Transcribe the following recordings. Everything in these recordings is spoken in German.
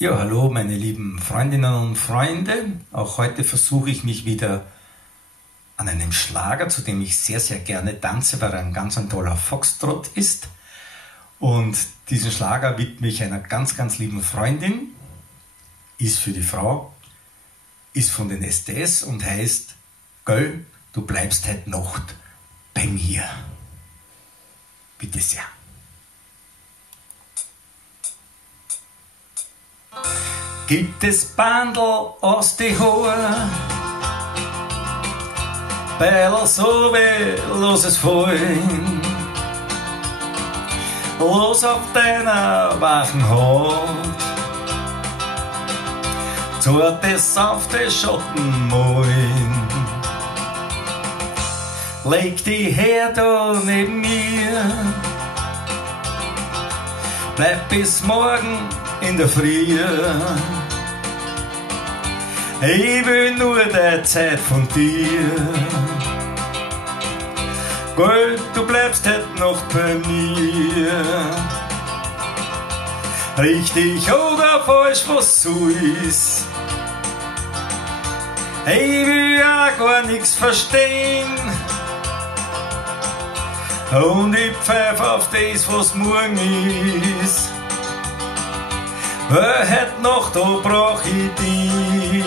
Ja, hallo meine lieben Freundinnen und Freunde. Auch heute versuche ich mich wieder an einem Schlager, zu dem ich sehr, sehr gerne tanze, weil er ein ganz toller Foxtrot ist. Und diesen Schlager widme ich einer ganz, ganz lieben Freundin, ist für die Frau, ist von den SDS und heißt Göll, du bleibst heute Nacht bei mir. Bitte sehr. Gibt es Bandel aus die Haare, weil so weh, los es fallen, los auf deiner wachen Haut, zarte, sanfte Schatten malen, leg die her da neben mir, bleib bis morgen in der Früh. Ich will nur die Zeit von dir. Gell, du bleibst heute Nacht bei mir. Richtig oder falsch, was so ist. Ich will ja gar nichts verstehen. Und ich pfeif auf das, was morgen ist. Weil heute Nacht, da brauch ich dich.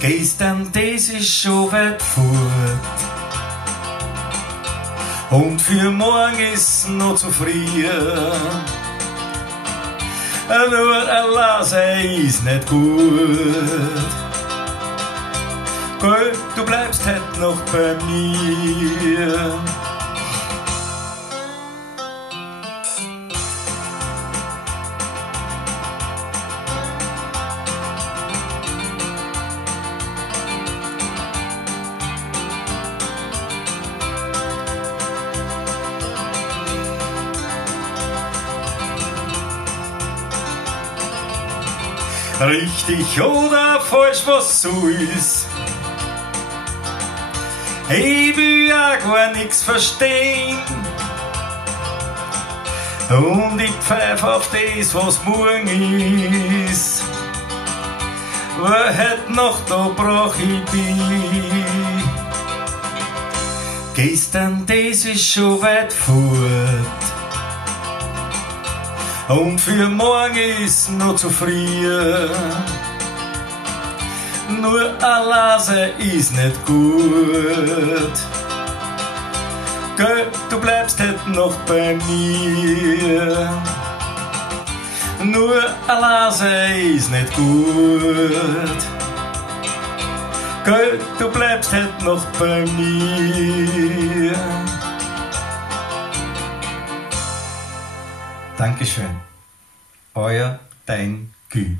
Gestern, das ist schon weit fort. Und für morgen ist noch zu früh. Nur allein ist nicht gut. Gell, du bleibst heute noch bei mir. Richtig oder falsch, was so ist. Ich will ja gar nichts verstehen. Und ich pfeif auf das, was morgen ist. Weil heute Nacht, da brauch ich dich. Gestern, das ist schon weit fort. Und für morgen ist noch zu früh. Nur allein ist nicht gut. Gell, du bleibst heute noch bei mir. Nur allein ist nicht gut. Gell, du bleibst heute noch bei mir. Dankeschön. Euer, dein Gü.